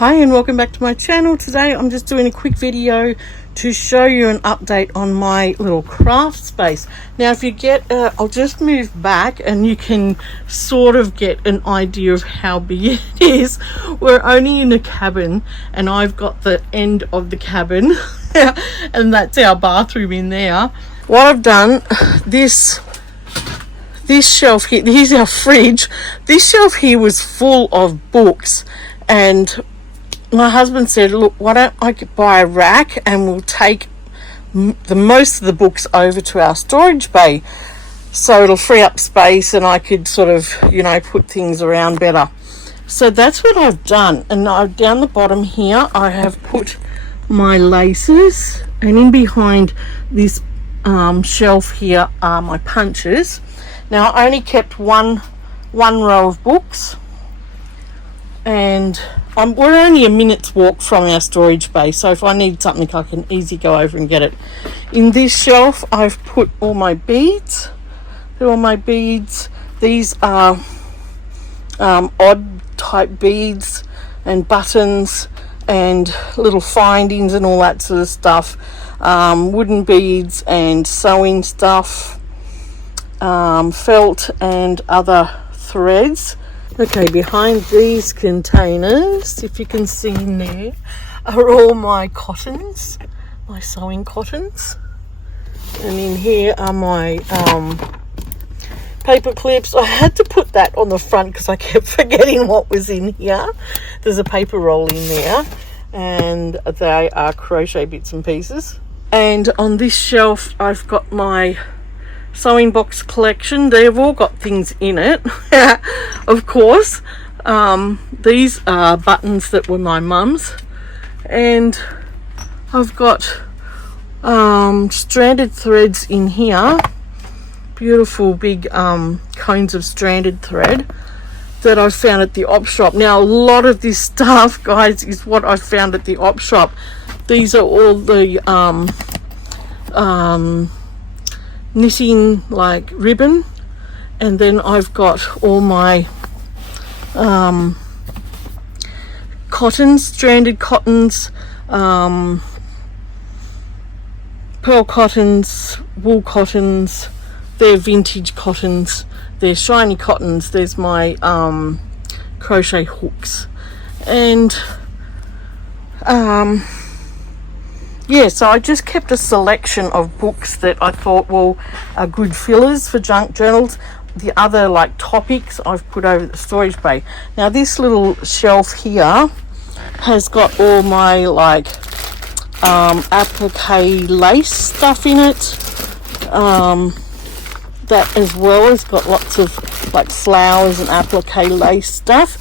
Hi and welcome back to my channel. Today I'm just doing a quick video to show you an update on my little craft space. Now if you get, I'll just move back and you can sort of get an idea of how big it is. We're only in a cabin and I've got the end of the cabin and that's our bathroom in there. What I've done, this shelf here, here's our fridge. This shelf here was full of books, and my husband said, look, why don't I buy a rack and we'll take the most of the books over to our storage bay, so it'll free up space and I could sort of, you know, put things around better. So that's what I've done. And now down the bottom here I have put my laces, and in behind this shelf here are my punches. Now I only kept one row of books, and we're only a minute's walk from our storage bay, so if I need something I can easily go over and get it. In this shelf I've put all my beads. They're all my beads. These are odd type beads and buttons and little findings and all that sort of stuff. Wooden beads and sewing stuff, felt and other threads. Okay, behind these containers, if you can see in there, are all my cottons, my sewing cottons. And in here are my paper clips. I had to put that on the front because I kept forgetting what was in here. There's a paper roll in there, and they are crochet bits and pieces. And on this shelf I've got my sewing box collection. They've all got things in it of course. These are buttons that were my mum's, and I've got stranded threads in here, beautiful big cones of stranded thread that I found at the Opshop. Now a lot of this stuff, guys, is what I found at the Opshop. These are all the knitting like ribbon, and then I've got all my cottons, stranded cottons, pearl cottons, wool cottons. They're vintage cottons, they're shiny cottons. There's my crochet hooks, and yeah, so I just kept a selection of books that I thought, well, are good fillers for junk journals. The other like topics I've put over the storage bay. Now this little shelf here has got all my like applique lace stuff in it. That as well has got lots of like flowers and applique lace stuff.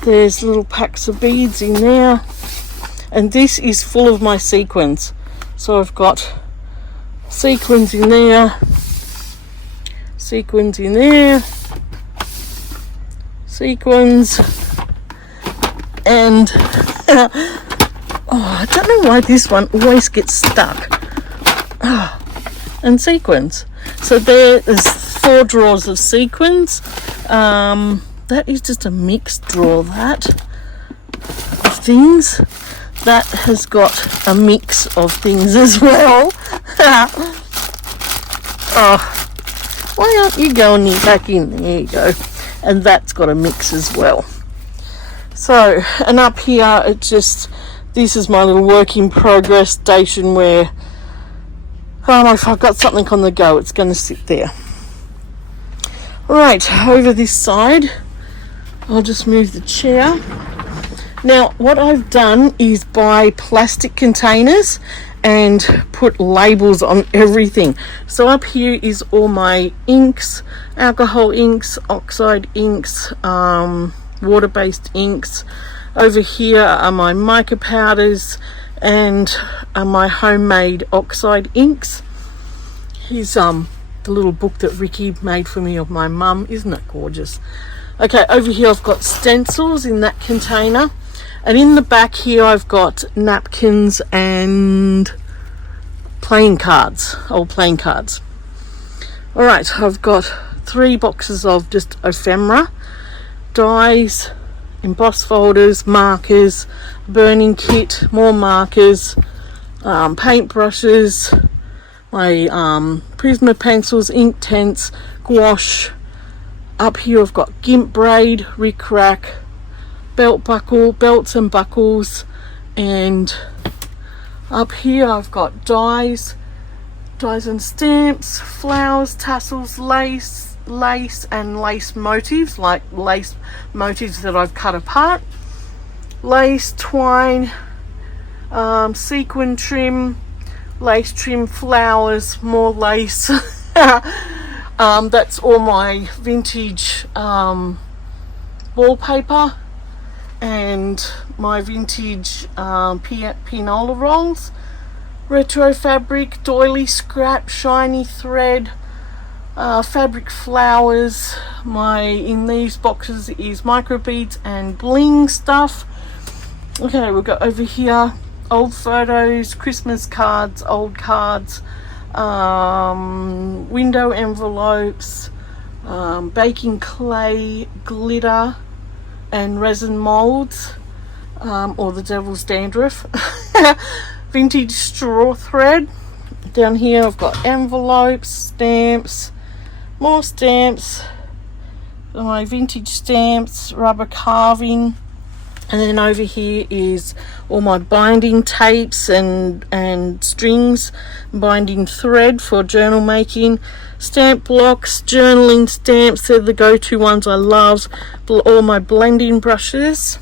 There's little packs of beads in there. And this is full of my sequins. So I've got sequins in there, sequins in there, sequins, and I don't know why this one always gets stuck. And sequins. So there's 4 drawers of sequins. That is just a mixed drawer, that, of things. That has got a mix of things as well. Oh, why aren't you going back in? There you go. And that's got a mix as well. So, and up here, it's just, this is my little work in progress station where, if I've got something on the go, it's going to sit there. Right, over this side, I'll just move the chair. Now what I've done is buy plastic containers and put labels on everything. So up here is all my inks, alcohol inks, oxide inks, water-based inks. Over here are my mica powders and my homemade oxide inks. Here's the little book that Ricky made for me of my mum. Isn't it gorgeous? Okay, over here I've got stencils in that container. And in the back here I've got napkins and playing cards, old playing cards. Alright, I've got 3 boxes of just ephemera, dies, emboss folders, markers, burning kit, more markers, paint brushes, my Prisma pencils, ink tents, gouache. Up here I've got gimp braid, rick-rack, belts and buckles, and up here I've got dies and stamps, flowers, tassels, lace and lace motifs, like lace motifs that I've cut apart, lace, twine, sequin trim, lace trim, flowers, more lace. That's all my vintage wallpaper and my vintage pianola rolls, retro fabric, doily scrap, shiny thread, fabric flowers. In these boxes is micro beads and bling stuff. Okay, we'll go over here. Old photos, Christmas cards, old cards, window envelopes, baking clay, glitter and resin molds, or the devil's dandruff. Vintage straw thread. Down here I've got envelopes, stamps, more stamps, my vintage stamps, rubber carving, and then over here is all my binding tapes and strings, binding thread for journal making, stamp blocks, journaling stamps, they're the go-to ones I love, all my blending brushes,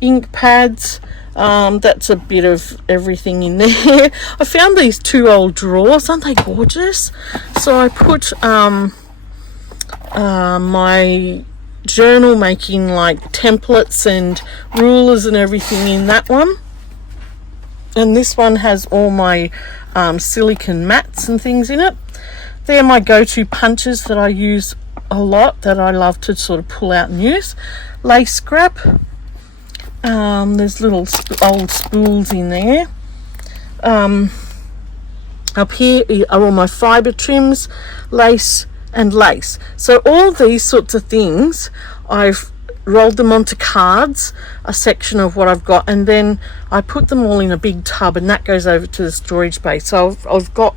ink pads. That's a bit of everything in there. I found these 2 old drawers, aren't they gorgeous? So I put my journal making, like templates and rulers and everything, in that one, and this one has all my silicone mats and things in it. They're my go-to punches that I use a lot, that I love to sort of pull out and use. Lace scrap. There's little old spools in there. Up here are all my fibre trims, lace and lace. So all these sorts of things, I've rolled them onto cards, a section of what I've got, and then I put them all in a big tub, and that goes over to the storage bay. So I've got,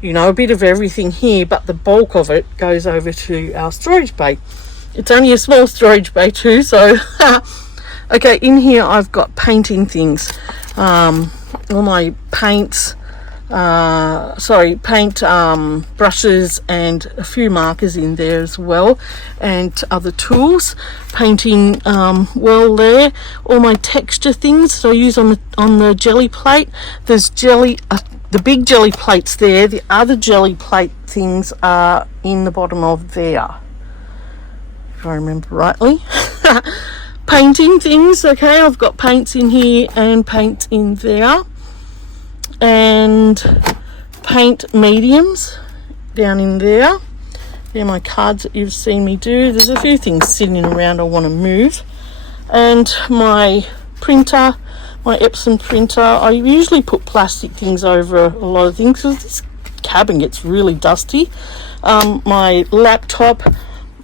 you know, a bit of everything here, but the bulk of it goes over to our storage bay. It's only a small storage bay too, so okay, in here I've got painting things, all my paints, paint brushes and a few markers in there as well, and other tools, painting well there. All my texture things that I use on the jelly plate. There's jelly, the big jelly plates there. The other jelly plate things are in the bottom of there, if I remember rightly. Painting things, okay, I've got paints in here and paints in there, and paint mediums down in there. They're my cards that you've seen me do. There's a few things sitting around I want to move, and my printer, my Epson printer. I usually put plastic things over a lot of things because this cabin gets really dusty. My laptop,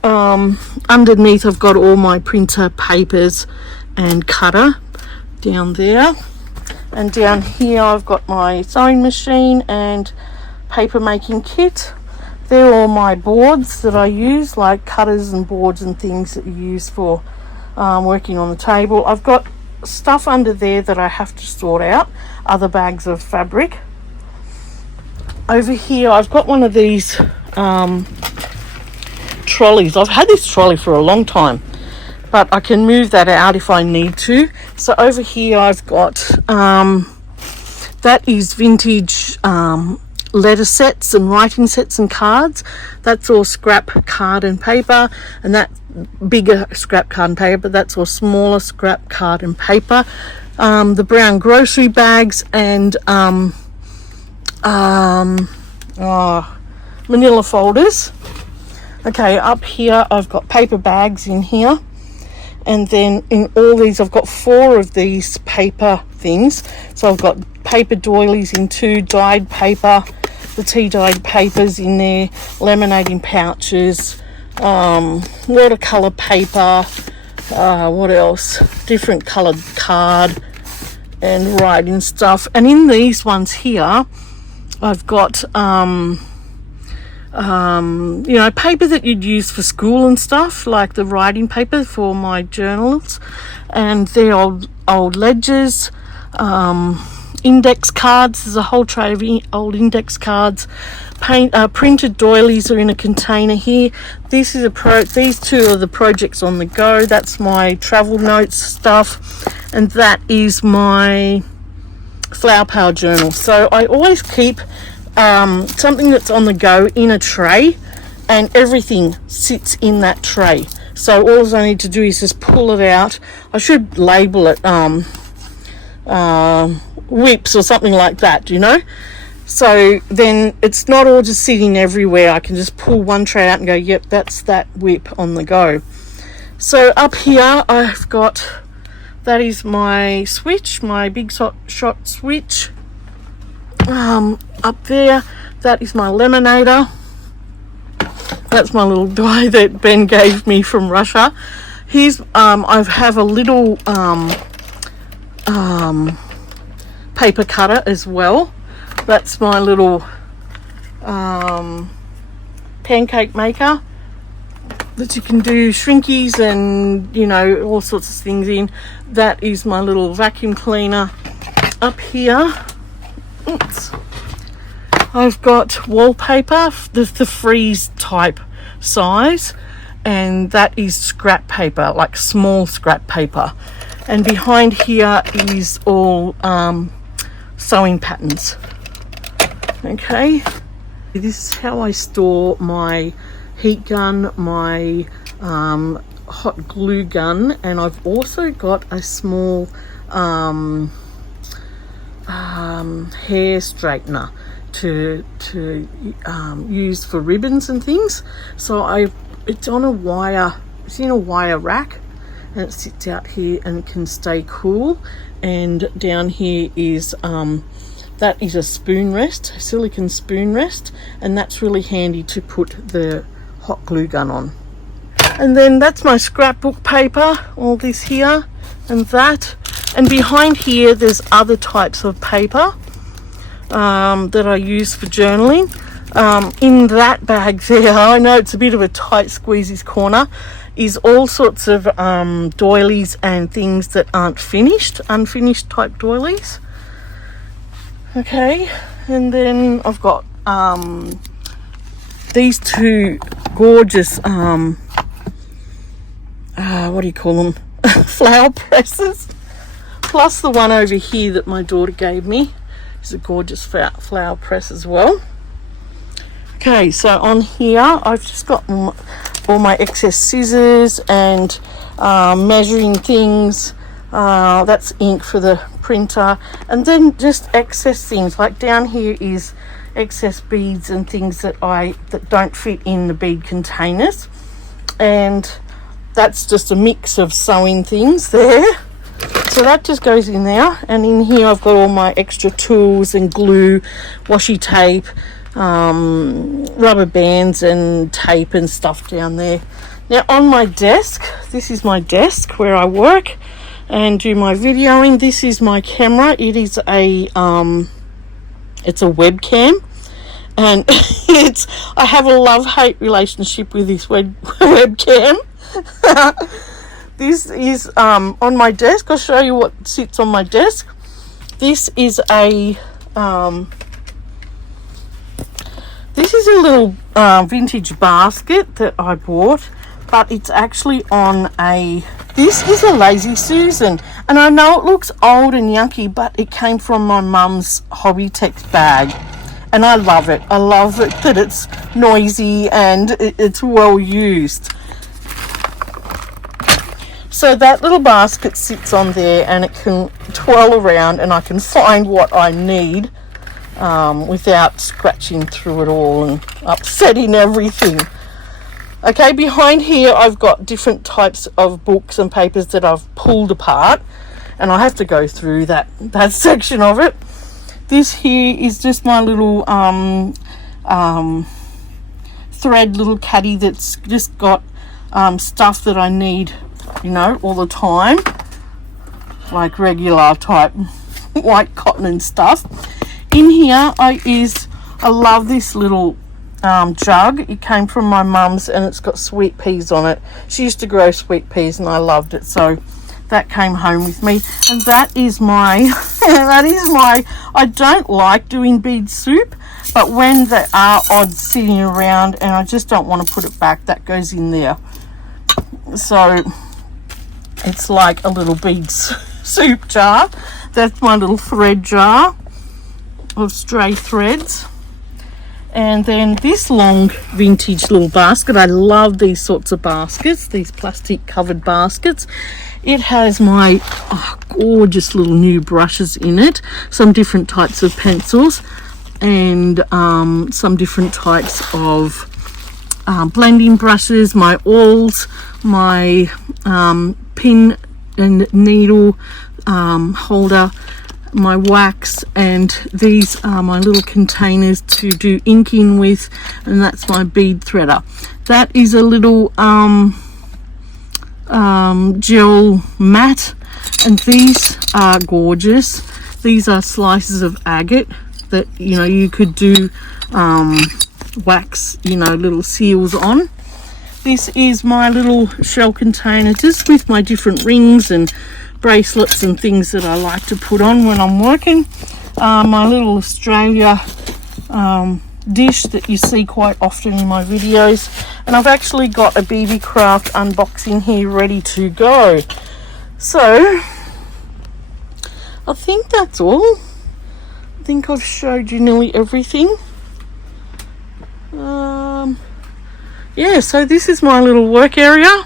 underneath I've got all my printer papers and cutter down there, and down here I've got my sewing machine and paper making kit. They're all my boards that I use, like cutters and boards and things that you use for working on the table. I've got stuff under there that I have to sort out, other bags of fabric. Over here I've got one of these trolleys. I've had this trolley for a long time, but I can move that out if I need to. So over here I've got that is vintage letter sets and writing sets and cards. That's all scrap card and paper, and that bigger scrap card and paper, but that's all smaller scrap card and paper. The brown grocery bags and manila folders. Okay, up here I've got paper bags in here, and then in all these I've got 4 of these paper things. So I've got paper doilies in 2, dyed paper, the tea dyed papers in there, laminating pouches, watercolor paper, what else? Different coloured card and writing stuff. And in these ones here, I've got you know, paper that you'd use for school and stuff, like the writing paper for my journals, and they're old ledgers, index cards. There's a whole tray of old index cards. Printed doilies are in a container here. These two are the projects on the go. That's my travel notes stuff, and that is my flower power journal. So I always keep something that's on the go in a tray, and everything sits in that tray. So all I need to do is just pull it out. I should label it whips or something like that, you know, so then it's not all just sitting everywhere. I can just pull one tray out and go, yep, that's that whip on the go. So up here I've got, that is my switch, my big shot switch. Up there, that is my lemonator. That's my little die that Ben gave me from Russia. Here's I have a little paper cutter as well. That's my little pancake maker that you can do shrinkies and, you know, all sorts of things in. That is my little vacuum cleaner. Up here, oops, I've got wallpaper, the freeze type size, and that is scrap paper, like small scrap paper. And behind here is all sewing patterns. Okay, this is how I store my heat gun, my hot glue gun, and I've also got a small hair straightener to use for ribbons and things. So it's on a wire, it's in a wire rack, and it sits out here and it can stay cool. And down here is that is a spoon rest, a silicone spoon rest, and that's really handy to put the hot glue gun on. And then that's my scrapbook paper, all this here and that. And behind here there's other types of paper that I use for journaling. In that bag there, I know it's a bit of a tight squeezy's corner, is all sorts of doilies and things that aren't finished, unfinished type doilies. Okay, and then I've got these two gorgeous what do you call them, flower presses, plus the one over here that my daughter gave me. It's a gorgeous flower press as well. Okay, so on here I've just got all my excess scissors and measuring things. That's ink for the printer, and then just excess things, like down here is excess beads and things that don't fit in the bead containers, and that's just a mix of sewing things there. So that just goes in there, and in here I've got all my extra tools and glue, washi tape, rubber bands and tape and stuff down there. Now on my desk, this is my desk where I work and do my videoing. This is my camera. It is a it's a webcam, and I have a love-hate relationship with this webcam. This is on my desk. I'll show you what sits on my desk. This is a little vintage basket that I bought, but it's actually on this is a Lazy Susan, and I know it looks old and yucky, but it came from my mum's Hobbytex bag, and I love it. I love it that it's noisy and it's well used. So that little basket sits on there, and it can twirl around, and I can find what I need without scratching through it all and upsetting everything. Okay, behind here I've got different types of books and papers that I've pulled apart, and I have to go through that section of it. This here is just my little thread little caddy that's just got stuff that I need you know, all the time, like regular type white cotton and stuff. In here I love this little jug. It came from my mum's and it's got sweet peas on it. She used to grow sweet peas and I loved it, so that came home with me. And that is my I don't like doing bead soup, but when there are odds sitting around and I just don't want to put it back, that goes in there. So it's like a little bead soup jar. That's my little thread jar of stray threads. And then this long vintage little basket. I love these sorts of baskets, these plastic covered baskets. It has my gorgeous little new brushes in it, some different types of pencils, and some different types of blending brushes, my awls, my pin and needle holder, my wax, and these are my little containers to do inking with, and that's my bead threader. That is a little gel mat, and these are gorgeous. These are slices of agate that, you know, you could do wax, you know, little seals on. This is my little shell container just with my different rings and bracelets and things that I like to put on when I'm working. My little Australia dish that you see quite often in my videos, and I've actually got a BB Craft unboxing here ready to go. So I think that's all. I think I've showed you nearly everything. Yeah, so this is my little work area.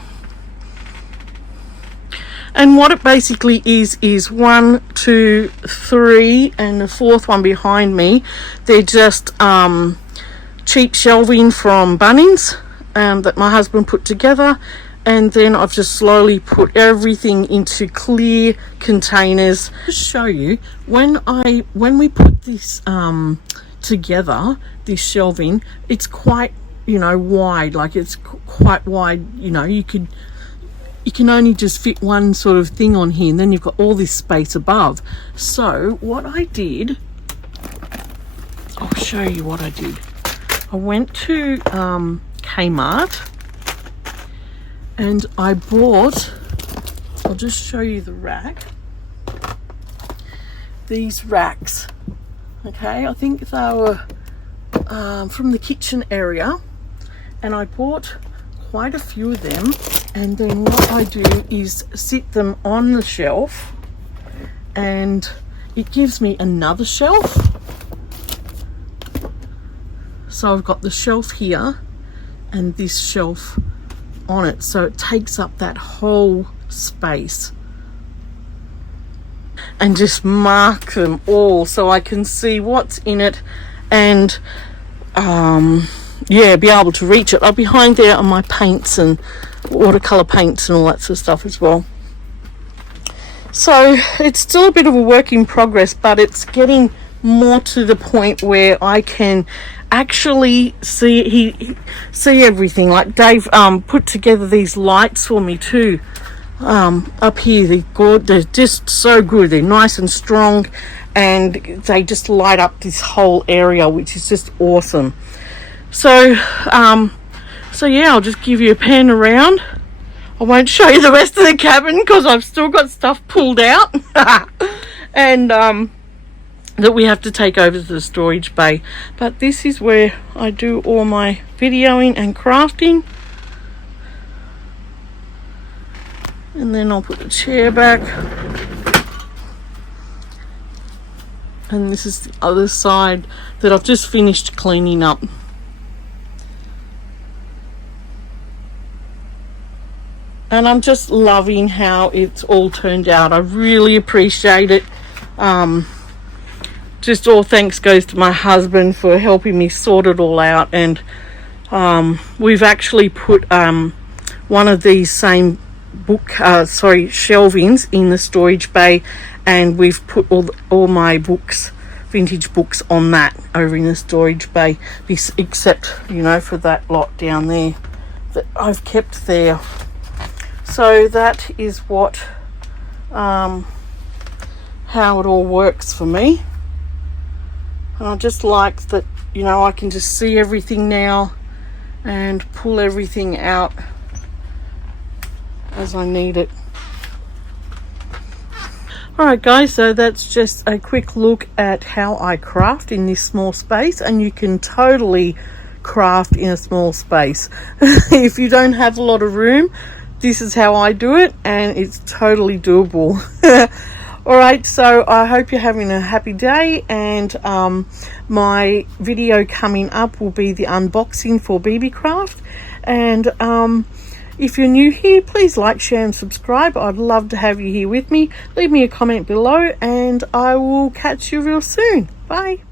And what it basically is 1, 2, 3, and the fourth one behind me. They're just cheap shelving from Bunnings that my husband put together. And then I've just slowly put everything into clear containers. Just show you, when we put this together, this shelving, it's quite, you know, wide. Like it's quite wide, you know, you can only just fit one sort of thing on here, and then you've got all this space above. So what I did, I'll show you what I did. I went to Kmart and I bought, I'll just show you the rack, these racks. Okay, I think they were from the kitchen area, and I bought quite a few of them. And then what I do is sit them on the shelf, and it gives me another shelf. So I've got the shelf here and this shelf on it, so it takes up that whole space. And just mark them all so I can see what's in it, and yeah, be able to reach it. Behind there are my paints and watercolor paints and all that sort of stuff as well. So it's still a bit of a work in progress, but it's getting more to the point where I can actually see everything. Like Dave put together these lights for me too up here. They're just so good. They're nice and strong, and they just light up this whole area, which is just awesome. So yeah, I'll just give you a pan around. I won't show you the rest of the cabin because I've still got stuff pulled out and that we have to take over to the storage bay. But this is where I do all my videoing and crafting. And then I'll put the chair back. And this is the other side that I've just finished cleaning up. And I'm just loving how it's all turned out. I really appreciate it. Just all thanks goes to my husband for helping me sort it all out. And we've actually put one of these same shelvings in the storage bay, and we've put all my books, vintage books, on that over in the storage bay, except, you know, for that lot down there that I've kept there So that is what how it all works for me. And I just like that, you know, I can just see everything now and pull everything out as I need it. Alright guys, so that's just a quick look at how I craft in this small space, and you can totally craft in a small space. If you don't have a lot of room, this is how I do it, and it's totally doable. Alright, so I hope you're having a happy day, and my video coming up will be the unboxing for BB Craft. And if you're new here, please like, share and subscribe. I'd love to have you here with me. Leave me a comment below, and I will catch you real soon. Bye.